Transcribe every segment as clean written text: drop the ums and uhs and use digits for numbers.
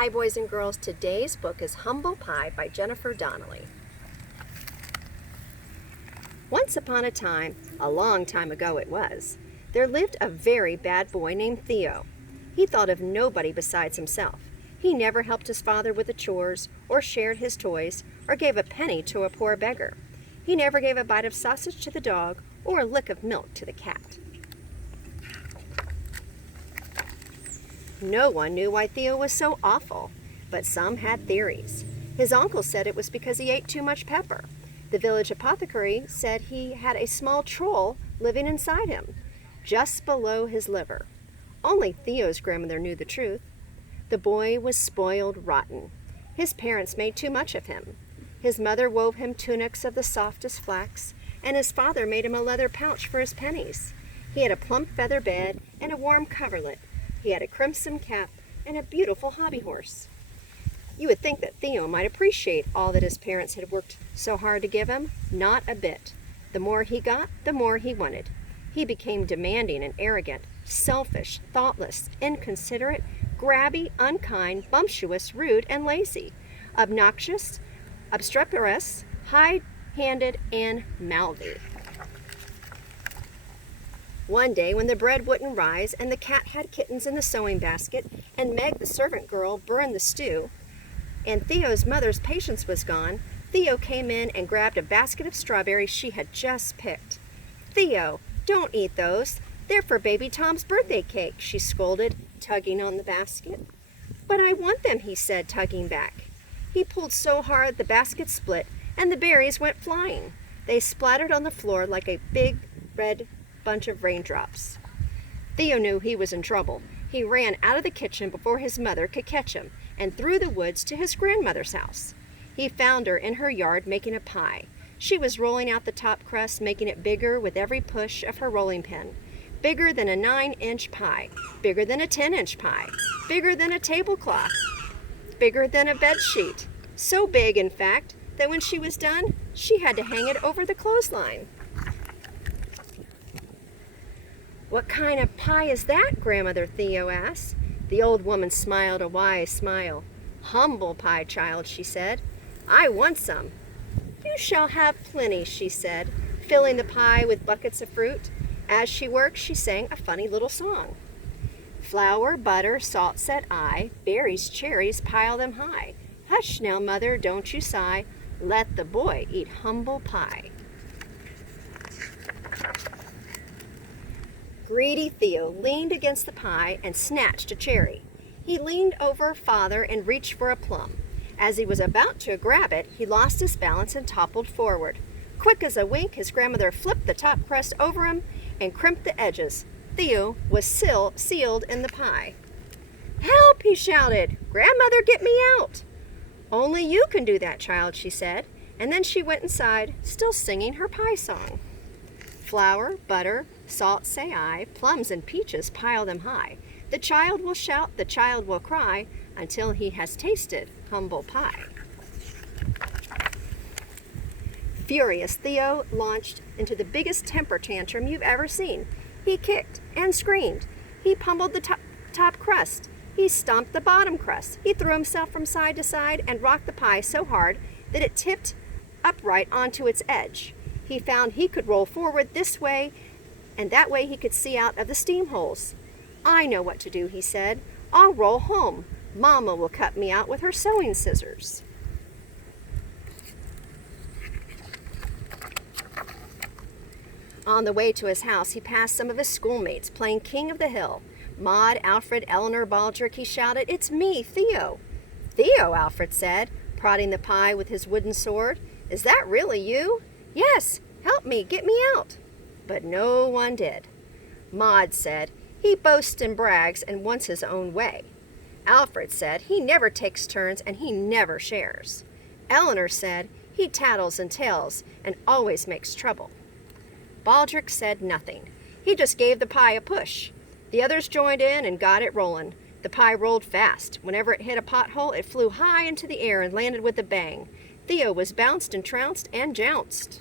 Hi, boys and girls. Today's book is Humble Pie by Jennifer Donnelly. Once upon a time, a long time ago it was, there lived a very bad boy named Theo. He thought of nobody besides himself. He never helped his father with the chores, or shared his toys, or gave a penny to a poor beggar. He never gave a bite of sausage to the dog, or a lick of milk to the cat. No one knew why Theo was so awful, but some had theories. His uncle said it was because he ate too much pepper. The village apothecary said he had a small troll living inside him, just below his liver. Only Theo's grandmother knew the truth. The boy was spoiled rotten. His parents made too much of him. His mother wove him tunics of the softest flax, and his father made him a leather pouch for his pennies. He had a plump feather bed and a warm coverlet. He had a crimson cap and a beautiful hobby horse. You would think that Theo might appreciate all that his parents had worked so hard to give him. Not a bit. The more he got, the more he wanted. He became demanding and arrogant, selfish, thoughtless, inconsiderate, grabby, unkind, bumptious, rude, and lazy, obnoxious, obstreperous, high-handed, and mouthy. One day, when the bread wouldn't rise, and the cat had kittens in the sewing basket, and Meg, the servant girl, burned the stew, and Theo's mother's patience was gone, Theo came in and grabbed a basket of strawberries she had just picked. "Theo, don't eat those. They're for baby Tom's birthday cake," she scolded, tugging on the basket. "But I want them," he said, tugging back. He pulled so hard the basket split, and the berries went flying. They splattered on the floor like a big red bunch of raindrops. Theo knew he was in trouble. He ran out of the kitchen before his mother could catch him and through the woods to his grandmother's house. He found her in her yard making a pie. She was rolling out the top crust, making it bigger with every push of her rolling pin. Bigger than a 9-inch pie, bigger than a 10-inch pie, bigger than a tablecloth, bigger than a bed sheet. So big, in fact, that when she was done, she had to hang it over the clothesline. "What kind of pie is that, Grandmother?" Theo asked. The old woman smiled a wise smile. "Humble pie, child," she said. "I want some." "You shall have plenty," she said, filling the pie with buckets of fruit. As she worked, she sang a funny little song. "Flour, butter, salt, said I, berries, cherries, pile them high. Hush now, mother, don't you sigh. Let the boy eat humble pie." Greedy Theo leaned against the pie and snatched a cherry. He leaned over father and reached for a plum. As he was about to grab it, he lost his balance and toppled forward. Quick as a wink, his grandmother flipped the top crust over him and crimped the edges. Theo was sealed in the pie. "Help!" he shouted. "Grandmother, get me out!" "Only you can do that, child," she said, and then she went inside, still singing her pie song. "Flour, butter, salt, say I, plums and peaches, pile them high. The child will shout, the child will cry, until he has tasted humble pie." Furious, Theo launched into the biggest temper tantrum you've ever seen. He kicked and screamed. He pummeled the top crust. He stomped the bottom crust. He threw himself from side to side and rocked the pie so hard that it tipped upright onto its edge. He found he could roll forward this way, and that way he could see out of the steam holes. "I know what to do," he said. "I'll roll home. Mama will cut me out with her sewing scissors." On the way to his house, he passed some of his schoolmates playing King of the Hill. "Maud, Alfred, Eleanor, Baldric," he shouted. "It's me, Theo." "Theo," Alfred said, prodding the pie with his wooden sword. "Is that really you?" "Yes, help me, get me out." But no one did. Maud said, "He boasts and brags and wants his own way." Alfred said, "He never takes turns and he never shares." Eleanor said, "He tattles and tells and always makes trouble." Baldric said nothing. He just gave the pie a push. The others joined in and got it rolling. The pie rolled fast. Whenever it hit a pothole, it flew high into the air and landed with a bang. Theo was bounced and trounced and jounced.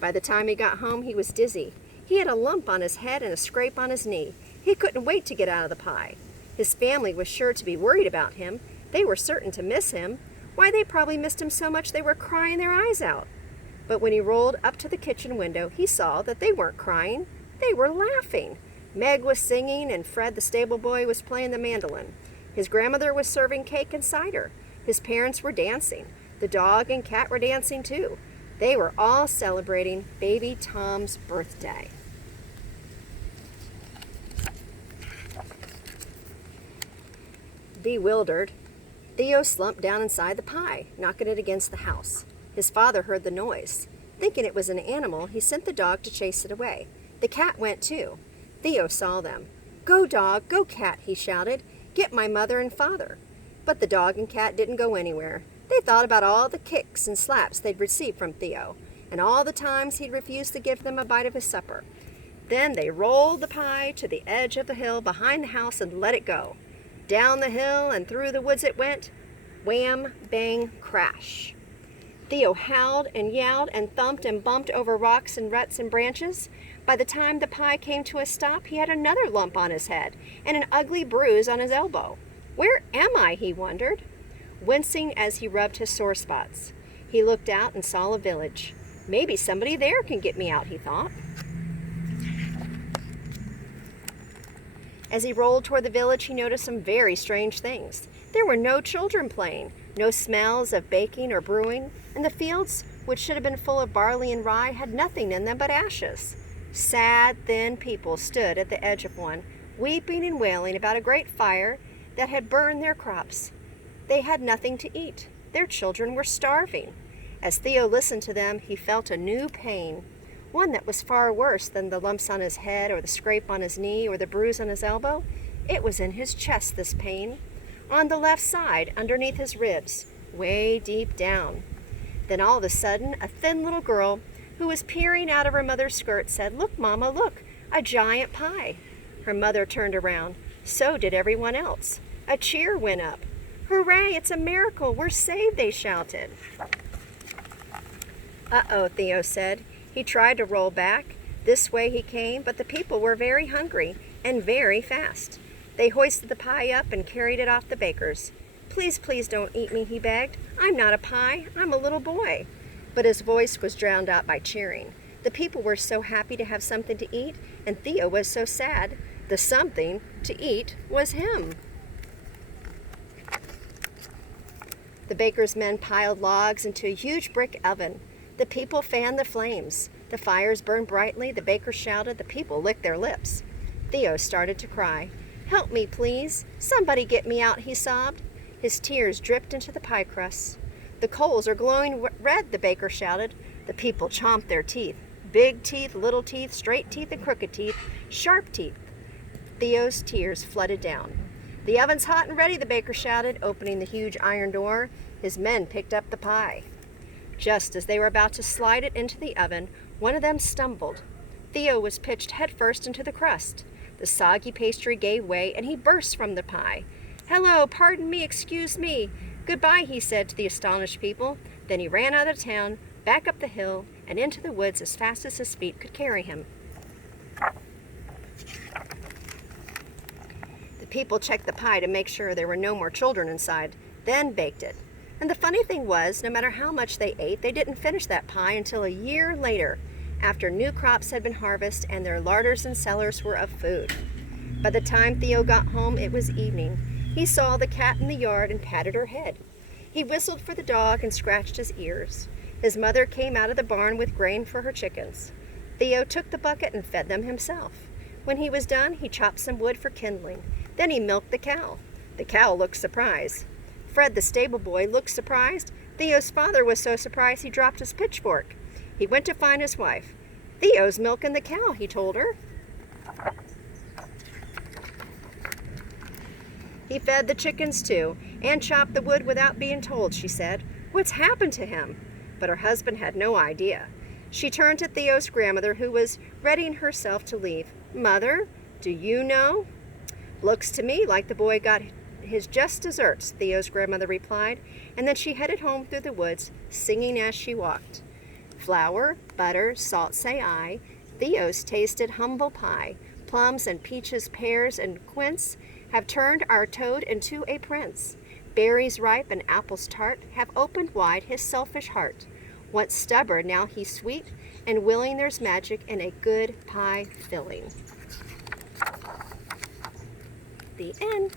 By the time he got home, he was dizzy. He had a lump on his head and a scrape on his knee. He couldn't wait to get out of the pie. His family was sure to be worried about him. They were certain to miss him. Why, they probably missed him so much they were crying their eyes out. But when he rolled up to the kitchen window, he saw that they weren't crying. They were laughing. Meg was singing, and Fred the stable boy was playing the mandolin. His grandmother was serving cake and cider. His parents were dancing. The dog and cat were dancing too. They were all celebrating baby Tom's birthday. Bewildered, Theo slumped down inside the pie, knocking it against the house. His father heard the noise. Thinking it was an animal, he sent the dog to chase it away. The cat went too. Theo saw them. "Go, dog, go, cat," he shouted. "Get my mother and father." But the dog and cat didn't go anywhere. They thought about all the kicks and slaps they'd received from Theo, and all the times he'd refused to give them a bite of his supper. Then they rolled the pie to the edge of the hill behind the house and let it go. Down the hill and through the woods it went. Wham, bang, crash. Theo howled and yowled and thumped and bumped over rocks and ruts and branches. By the time the pie came to a stop, he had another lump on his head and an ugly bruise on his elbow. "Where am I?" he wondered, wincing as he rubbed his sore spots. He looked out and saw a village. "Maybe somebody there can get me out," he thought. As he rolled toward the village, he noticed some very strange things. There were no children playing, no smells of baking or brewing, and the fields, which should have been full of barley and rye, had nothing in them but ashes. Sad, thin people stood at the edge of one, weeping and wailing about a great fire that had burned their crops. They had nothing to eat. Their children were starving. As Theo listened to them, he felt a new pain, one that was far worse than the lumps on his head or the scrape on his knee or the bruise on his elbow. It was in his chest, this pain, on the left side, underneath his ribs, way deep down. Then all of a sudden, a thin little girl who was peering out of her mother's skirt said, "Look, Mama, look, a giant pie." Her mother turned around. So did everyone else. A cheer went up. "Hooray, it's a miracle, we're saved," they shouted. "Uh-oh," Theo said. He tried to roll back. This way he came, but the people were very hungry and very fast. They hoisted the pie up and carried it off the bakers. "Please, please don't eat me," he begged. "I'm not a pie, I'm a little boy." But his voice was drowned out by cheering. The people were so happy to have something to eat, and Theo was so sad. The something to eat was him. The baker's men piled logs into a huge brick oven. The people fanned the flames. The fires burned brightly. The baker shouted. The people licked their lips. Theo started to cry. "Help me, please. Somebody get me out," he sobbed. His tears dripped into the pie crusts. "The coals are glowing red," the baker shouted. The people chomped their teeth. Big teeth, little teeth, straight teeth and crooked teeth, sharp teeth. Theo's tears flooded down. "The oven's hot and ready," the baker shouted, opening the huge iron door. His men picked up the pie. Just as they were about to slide it into the oven, one of them stumbled. Theo was pitched headfirst into the crust. The soggy pastry gave way, and he burst from the pie. "Hello, pardon me, excuse me. Goodbye," he said to the astonished people. Then he ran out of town, back up the hill, and into the woods as fast as his feet could carry him. The people checked the pie to make sure there were no more children inside, then baked it. And the funny thing was, no matter how much they ate, they didn't finish that pie until a year later, after new crops had been harvested and their larders and cellars were of food. By the time Theo got home, it was evening. He saw the cat in the yard and patted her head. He whistled for the dog and scratched his ears. His mother came out of the barn with grain for her chickens. Theo took the bucket and fed them himself. When he was done, he chopped some wood for kindling. Then he milked the cow. The cow looked surprised. Fred the stable boy looked surprised. Theo's father was so surprised he dropped his pitchfork. He went to find his wife. "Theo's milking the cow," he told her. "He fed the chickens too, and chopped the wood without being told," she said. "What's happened to him?" But her husband had no idea. She turned to Theo's grandmother, who was readying herself to leave. "Mother, do you know?" "Looks to me like the boy got his just desserts," Theo's grandmother replied, and then she headed home through the woods, singing as she walked. "Flour, butter, salt say I, Theo's tasted humble pie. Plums and peaches, pears and quince have turned our toad into a prince. Berries ripe and apples tart have opened wide his selfish heart. Once stubborn, now he's sweet, and willing there's magic in a good pie filling. The end.